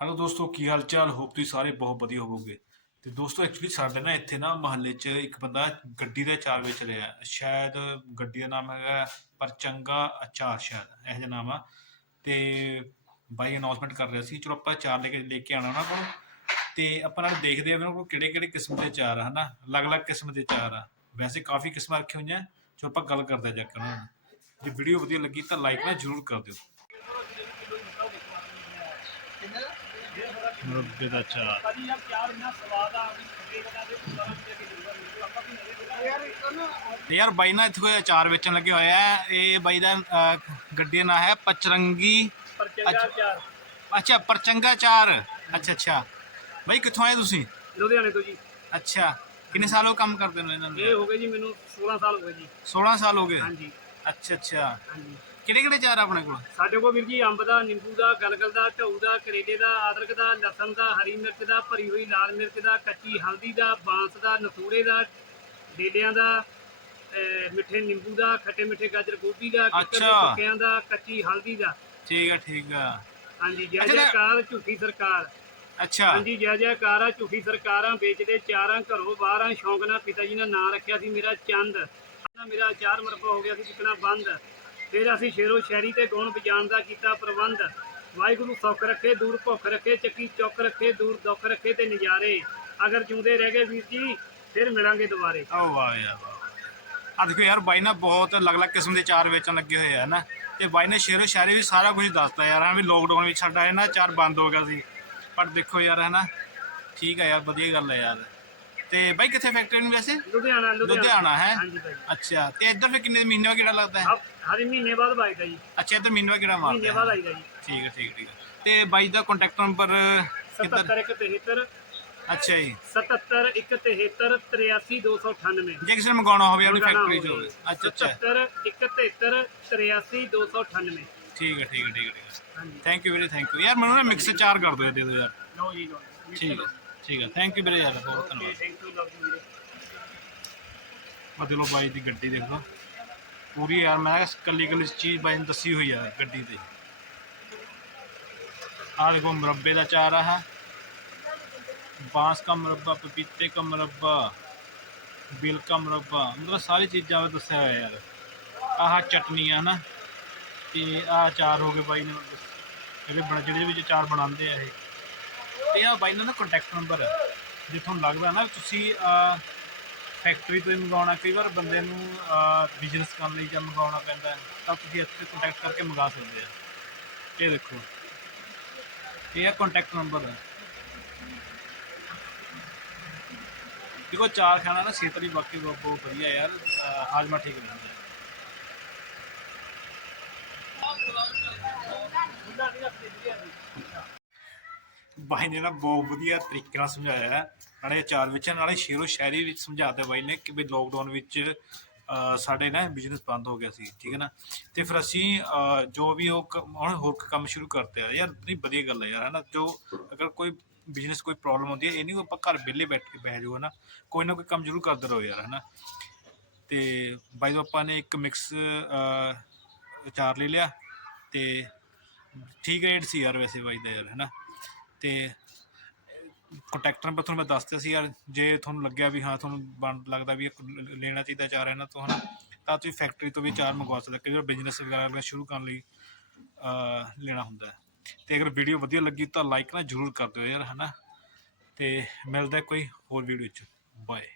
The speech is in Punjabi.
ਹੈਲੋ ਦੋਸਤੋ, ਕੀ ਹਾਲ ਚਾਲ ਹੋਪ ਤੁਸੀਂ ਸਾਰੇ ਬਹੁਤ ਵਧੀਆ ਹੋਵੋਗੇ। ਤੇ ਦੋਸਤੋ ਐਕਚੁਅਲੀ ਸਾਡੇ ਨਾ ਇੱਥੇ ਨਾ ਮਹੱਲੇ 'ਚ ਇੱਕ ਬੰਦਾ ਗੱਡੀ ਦਾ ਚਾਰ ਵੇਚ ਰਿਹਾ। ਸ਼ਾਇਦ ਗੱਡੀ ਦਾ ਨਾਮ ਹੈਗਾ ਪਰਚੰਗਾ ਅਚਾਰ, ਸ਼ਾਇਦ ਇਹ ਜਿਹਾ ਨਾਮ ਆ। ਤੇ ਬਾਈ ਅਨਾਉਂਸਮੈਂਟ ਕਰ ਰਿਹਾ ਸੀ, ਚਲੋ ਆਪਾਂ ਚਾਰ ਲੈ ਕੇ ਲੈ ਕੇ ਆਣਾ ਉਹਨਾਂ ਕੋਲ। ਤੇ ਆਪਾਂ ਨਾਲ ਦੇਖਦੇ ਆ ਉਹਨਾਂ ਕੋਲ ਕਿਹੜੇ ਕਿਹੜੇ ਕਿਸਮ ਦੇ ਅਚਾਰ ਆ, ਹਨਾ? ਅਲੱਗ-ਅਲੱਗ ਕਿਸਮ ਦੇ ਚਾਰ ਆ। ਵੈਸੇ ਕਾਫੀ ਕਿਸਮਾਂ ਰੱਖੀਆਂ ਹੋਈਆਂ। ਚਲੋ ਆਪਾਂ ਗੱਲ ਕਰਦੇ ਆ ਜਾ ਕੇ ਉਹਨਾਂ ਨਾਲ। ਜੇ ਵੀਡੀਓ ਵਧੀਆ ਲੱਗੀ ਤਾਂ ਲਾਈਕ ਨਾ ਜ਼ਰੂਰ ਕਰ ਦਿਓ। ਦਾ ਯਾਰ ਬਾਈ ਨਾ ਇੱਥੇ ਕੋਈ ਅਚਾਰ ਵੇਚਣ ਲੱਗੇ ਹੋਇਆ ਹੈ ਇਹ ਬਾਈ ਦਾ ਗੱਡੀ ਦਾ ਨਾਂ ਹੈ ਪਚਰੰਗੀ। ਅੱਛਾ। ਅੱਛਾ ਪਰਚੰਗਾ ਅਚਾਰ ਅੱਛਾ ਅੱਛਾ। ਬਾਈ ਕਿੱਥੋਂ ਆਏ ਤੁਸੀਂ? ਲੁਧਿਆਣੇ ਤੋਂ ਜੀ। ਅੱਛਾ। ਕਿੰਨੇ ਸਾਲ ਹੋ ਕੰਮ ਕਰਦੇ ਨੇ ਇਹਨਾਂ ਇਹ ਹੋ ਗਏ ਜੀ ਮੈਨੂੰ 16 ਸਾਲ ਹੋ ਗਏ ਜੀ। 16 ਸਾਲ ਹੋ ਗਏ? ਹਾਂਜੀ। ਅੱਛਾ ਅੱਛਾ। ਹਾਂਜੀ। ਕਿਹੜੇ ਕਿਹੜੇ ਅਚਾਰ ਆ ਆਪਣੇ ਕੋਲ? ਸਾਡੇ ਕੋਲ ਵੀਰ ਜੀ ਅੰਬ ਦਾ ਨਿੰਬੂ ਦਾ ਗਲਗਲ ਦਾ ਢਊ ਦਾ ਕਰੇਲੇ ਦਾ ਅਦਰਕ ਦਾ ਲਸਣ ਦਾ ਹਰੀ ਮਿਰਚ ਦਾ ਭਰੀ ਹੋਈ ਲਾਲ ਮਿਰਚ ਦਾ ਕੱਚੀ ਹਲਦੀ ਦਾ ਬਾਂਸ ਦਾ ਨਸੂੜੇ ਦਾ ਡੇਲਿਆਂ ਦਾ ਅਹ ਮਿੱਠੇ ਨਿੰਬੂ ਦਾ ਖੱਟੇ ਮਿੱਠੇ ਗਾਜਰ ਗੋਭੀ ਦਾ ਕਿੱਕਰ ਦੇ ਅੱਛਾ। ਪੱਕਿਆਂ ਦਾ ਕੱਚੀ ਹਲਦੀ ਦਾ। ਠੀਕ ਆ ਠੀਕ ਆ। ਹਾਂਜੀ ਜੈ ਅੱਛਾ, ਤਾਂ- ਜੈਕਾਰ ਝੂਠੀ ਸਰਕਾਰ। ਅੱਛਾ। ਹਾਂਜੀ ਜੈ ਜੈਕਾਰ ਆ ਝੂਠੀ ਸਰਕਾਰਾਂ ਵੇਚਦੇ ਚਾਰਾਂ ਘਰੋਂ ਬਾਹਰਾਂ ਸ਼ੌਂਕ ਨਾਲ ਪਿਤਾ ਜੀ ਨੇ ਨਾਂ ਰੱਖਿਆ ਸੀ ਮੇਰਾ ਚੰਦ। ਮੇਰਾ ਚਾਰ ਮਰਬਾ ਹੋ ਗਿਆ ਸੀ ਵਿਕਣਾ ਬੰਦ। ਫਿਰ ਅਸੀਂ ਸ਼ੇਰੋ ਸ਼ਾਇਰੀ ਤੇ ਗਾਉਣ ਵਜਾਣ ਦਾ ਕੀਤਾ ਪ੍ਰਬੰਧ। ਵਾਹਿਗੁਰੂ ਸੁੱਖ ਰੱਖੇ, ਦੂਰ ਭੁੱਖ ਰੱਖੇ, ਚੱਕੀ ਚੁੱਕ ਰੱਖੇ, ਦੂਰ ਦੁੱਖ ਰੱਖੇ ਤੇ ਨਜ਼ਾਰੇ। ਅਗਰ ਜਿਉਂਦੇ ਰਹਿ ਗਏ ਵੀਰ ਜੀ, ਫਿਰ ਮਿਲਾਂਗੇ ਦੁਬਾਰੇ। ਓ ਵਾਹ ਯਾਰ ਵਾਹ। ਆ ਦੇਖੋ ਯਾਰ, ਬਾਈ ਨਾ ਬਹੁਤ ਅਲੱਗ-ਅਲੱਗ ਕਿਸਮ ਦੇ ਚਾਰ ਵੇਚਣ ਲੱਗੇ ਹੋਏ ਆ ਨਾ ਤੇ ਬਾਈ ਨੇ ਸ਼ੇਰੋ ਸ਼ਾਇਰੀ ਵੀ ਸਾਰਾ ਕੁਝ ਦੱਸਤਾ ਯਾਰ ਹਾਂ ਵੀ ਲੋਕਡਾਊਨ ਵਿੱਚ ਸਾਡਾ ਇਹ ਨਾ ਚਾਰ ਬੰਦ ਹੋ ਗਿਆ ਸੀ। ਪਰ ਦੇਖੋ ਯਾਰ ਹੈ ਨਾ ਠੀਕ ਆ ਯਾਰ, ਵਧੀਆ ਗੱਲ ਹੈ ਯਾਰ। ਤੇ ਬਾਈ ਕਿੱਥੇ ਫੈਕਟਰੀ ਨੂੰ ਵੈਸੇ? ਲੁਧਿਆਣਾ ਲੁਧਿਆਣਾ। ਹੈ? ਹਾਂਜੀ ਭਾਈ। ਅੱਛਾ ਤੇ ਇੱਧਰ ਫਿਰ ਕਿੰਨੇ ਮਹੀਨੇ ਦਾ ਕਿਹੜਾ ਲੱਗਦਾ ਹੈ? ਹਰ ਮਹੀਨੇ ਬਾਅਦ ਬਾਈਦਾ ਜੀ। ਅੱਛਾ ਇੱਧਰ ਮਹੀਨੇ ਦਾ ਕਿਹੜਾ ਮਹੀਨੇ ਮਾਰਦਾ ਬਾਅਦ ਹੈ ਆਈਦਾ ਜੀ। ਠੀਕ ਹੈ ਠੀਕ ਠੀਕ ਹੈ। ਤੇ ਬਾਈ ਦਾ ਕੰਟੈਕਟ ਨੰਬਰ ਕਿੱਧਰ? 77 ਅੱਛਾ ਜੀ। 77 173 83298 ਜੇ ਕਿਸੇ ਨੇ ਮੰਗਾਉਣਾ ਹੋਵੇ ਆਪਣੀ ਫੈਕਟਰੀ ਹੋਵੇ। ਤੋਂ ਅੱਛਾ ਅੱਛਾ। 77 173 83298 ਠੀਕ ਹੈ ਠੀਕ ਹੈ ਠੀਕ ਹੈ ਠੀਕ ਹੈ। ਹਾਂਜੀ। ਥੈਂਕ ਯੂ ਵੀਰੇ ਥੈਂਕ ਯੂ ਯਾਰ ਮੈਨੂੰ ਨਾ ਮਿਕਸ ਚਾਰ ਕਰ ਦਿਓ ਦੇ ਦਿਓ ਯਾਰ। ਲਓ ਜੀ ਲਓ ਠੀਕ ਹੈ। ਠੀਕ ਹੈ ਥੈਂਕ ਯੂ ਵੀਰੇ ਯਾਰ ਬਹੁਤ ਧੰਨਵਾਦ ਥੈਂਕ ਯੂ ਲਵ ਯੂ ਵੀਰੇ ਆ ਦੇ ਲੋ ਬਾਈ ਦੀ ਗੱਡੀ ਦੇਖ ਲਓ ਪੂਰੀ ਯਾਰ ਮੈਂ ਕੱਲੀ ਕੱਲੀ ਚੀਜ਼ ਬਾਈ ਨੇ ਦੱਸੀ ਹੋਈ ਆ ਗੱਡੀ ਤੇ ਆ ਦੇਖੋ ਮੁਰੱਬੇ ਦਾ ਚਾਰ ਆ ਹੈ ਬਾਂਸ का मुरब्बा पपीते का मुरब्बा ਬਿਲ का मुरब्बा ਮਤਲਬ ਸਾਰੀ ਚੀਜ਼ਾਂ ਵਿੱਚ ਦੱਸਿਆ ਹੋਇਆ ਯਾਰ ਆਹ ਚਟਨੀ ਆ ਨਾ ਤੇ ਆਹ ਚਾਰ ਹੋ ਗਏ ਬਾਈ ਨੇ ਜਿਹੜੇ ਬਣਾ ਜਿਹੜੇ ਵਿੱਚ ਚਾਰ ਬਣਾਉਂਦੇ ਆ ਇਹ ਇਹ ਆ ਬਾਈ ਦਾ ਨਾ ਕੰਟੈਕਟ ਨੰਬਰ ਹੈ ਜੇ ਤੁਹਾਨੂੰ ਲੱਗਦਾ ਨਾ ਤੁਸੀਂ ਫੈਕਟਰੀ ਤੋਂ ਹੀ ਮੰਗਾਉਣਾ ਕਈ ਵਾਰ ਬੰਦੇ ਨੂੰ ਬਿਜ਼ਨਸ ਕਰਨ ਲਈ ਜਾਂ ਮੰਗਾਉਣਾ ਪੈਂਦਾ ਤਾਂ ਤੁਸੀਂ ਇੱਥੇ ਕੰਟੈਕਟ ਕਰਕੇ ਮੰਗਾ ਸਕਦੇ ਆ। ਇਹ ਦੇਖੋ ਇਹ ਹੈ ਕੰਟੈਕਟ ਨੰਬਰ ਹੈ ਦੇਖੋ ਚਾਰ ਖਾਣਾ ਨਾ ਸਿਹਤ ਲਈ ਬਾਕੀ ਬਹੁਤ ਬਹੁਤ ਵਧੀਆ ਯਾਰ ਅਹ, ਹਾਜ਼ਮਾ ਠੀਕ ਰਹਿੰਦਾ। ਬਾਈ ਨੇ ਨਾ ਬਹੁਤ ਵਧੀਆ ਤਰੀਕੇ ਨਾਲ ਸਮਝਾਇਆ ਹੈ। ਨਾਲੇ ਚਾਰ ਵਿੱਚ ਨਾਲੇ ਸ਼ੇਰੋ ਸ਼ਾਇਰੀ ਵਿੱਚ ਸਮਝਾਤਾ ਬਾਈ ਨੇ ਕਿ ਵੀ ਲੋਕਡਾਊਨ ਵਿੱਚ ਸਾਡੇ ਨਾ ਬਿਜ਼ਨਸ ਬੰਦ ਹੋ ਗਿਆ ਸੀ, ਠੀਕ ਹੈ ਨਾ? ਤੇ ਫਿਰ ਅਸੀਂ ਜੋ ਵੀ ਉਹ ਕ- ਹੁਣ ਹੋਰ ਕੰਮ ਸ਼ੁਰੂ ਕਰਤੇ ਆ। ਯਾਰ ਨਹੀਂ ਵਧੀਆ ਗੱਲ ਹੈ ਯਾਰ, ਹੈ ਨਾ? ਜੋ ਅਗਰ ਕੋਈ ਬਿਜ਼ਨਸ ਕੋਈ ਪ੍ਰੋਬਲਮ ਹੁੰਦੀ ਹੈ, ਇਹ ਨਹੀਂ ਕਿ ਆਪਾਂ ਘਰ ਵਿਹਲੇ ਬੈਠ ਕੇ ਬਹਿ ਜਾਓ, ਹੈ ਨਾ? ਕੋਈ ਨਾ ਕੋਈ ਕੰਮ ਜ਼ਰੂਰ ਕਰਦੇ ਰਹੋ ਯਾਰ, ਹੈ ਨਾ? ਤੇ ਬਾਈ ਤੋਂ ਆਪਾਂ ਨੇ ਇੱਕ ਮਿਕਸ ਅਚਾਰ ਲੈ ਲਿਆ ਤੇ ਠੀਕ ਰੇਟ ਸੀ ਯਾਰ ਵੈਸੇ ਬਾਈ ਦਾ ਯਾਰ, ਹੈ ਨਾ? ਅਤੇ ਕੰਟੈਕਟ ਨੰਬਰ ਤੁਹਾਨੂੰ ਮੈਂ ਦੱਸਤਾ ਸੀ ਯਾਰ, ਜੇ ਤੁਹਾਨੂੰ ਲੱਗਿਆ ਵੀ ਹਾਂ ਤੁਹਾਨੂੰ ਬਣ ਲੱਗਦਾ ਵੀ ਲੈਣਾ ਚਾਹੀਦਾ ਚਾਰ ਇਹਨਾਂ ਤੋਂ ਹੈ ਨਾ ਤਾਂ ਤੁਸੀਂ ਫੈਕਟਰੀ ਤੋਂ ਵੀ ਚਾਰ ਮੰਗਵਾ ਸਕਦੇ ਕਈ ਵਾਰ ਬਿਜ਼ਨਸ ਵਗੈਰਾ ਆਪਣਾ ਸ਼ੁਰੂ ਕਰਨ ਲਈ ਲੈਣਾ ਹੁੰਦਾ ਹੈ। ਤੇ ਅਗਰ ਵੀਡੀਓ ਵਧੀਆ ਲੱਗੀ ਤਾਂ ਲਾਈਕ ਨਾ ਜ਼ਰੂਰ ਕਰ ਦਿਓ ਯਾਰ ਹਨਾ, ਤੇ ਮਿਲਦਾ ਕੋਈ ਹੋਰ ਵੀਡੀਓ ਚ ਬਾਏ